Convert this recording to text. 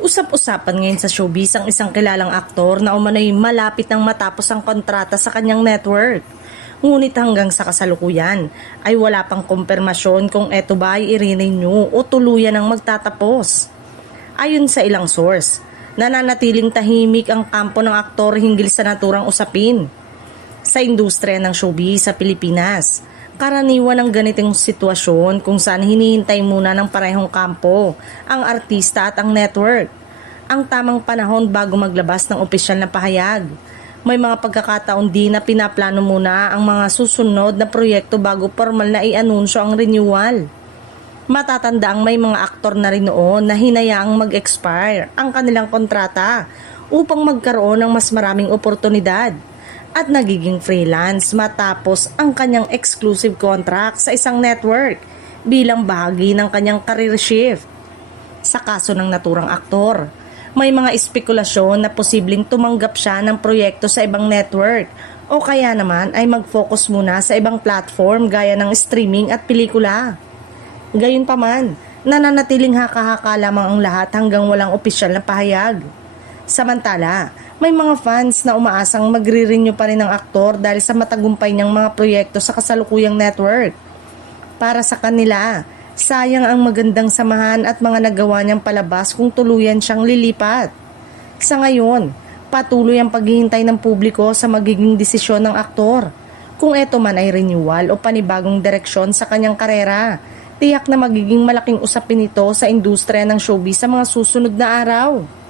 Usap-usapan ngayon sa showbiz ang isang kilalang aktor na umano'y malapit nang matapos ang kontrata sa kanyang network. Ngunit hanggang sa kasalukuyan ay wala pang kumpirmasyon kung eto ba ay i-renew o tuluyan ang magtatapos. Ayon sa ilang source, nananatiling tahimik ang kampo ng aktor hinggil sa naturang usapin. Sa industriya ng showbiz sa Pilipinas, karaniwan ang ganitong sitwasyon kung saan hinihintay muna ng parehong kampo, ang artista at ang network, ang tamang panahon bago maglabas ng opisyal na pahayag. May mga pagkakataon din na pinaplano muna ang mga susunod na proyekto bago formal na i-anunsyo ang renewal. Matatanda ang may mga aktor na rin noon na hinayaang mag-expire ang kanilang kontrata upang magkaroon ng mas maraming oportunidad at nagiging freelance matapos ang kanyang exclusive contract sa isang network bilang bahagi ng kanyang career shift. Sa kaso ng naturang aktor, may mga espekulasyon na posibleng tumanggap siya ng proyekto sa ibang network o kaya naman ay mag-focus muna sa ibang platform gaya ng streaming at pelikula. Gayunpaman, nananatiling haka-haka lamang ang lahat hanggang walang opisyal na pahayag. Samantala, may mga fans na umaasang magre-renew pa rin ng aktor dahil sa matagumpay niyang mga proyekto sa kasalukuyang network. Para sa kanila, sayang ang magandang samahan at mga nagawa niyang palabas kung tuluyan siyang lilipat. Sa ngayon, patuloy ang paghihintay ng publiko sa magiging desisyon ng aktor. Kung eto man ay renewal o panibagong direksyon sa kanyang karera, tiyak na magiging malaking usapin ito sa industriya ng showbiz sa mga susunod na araw.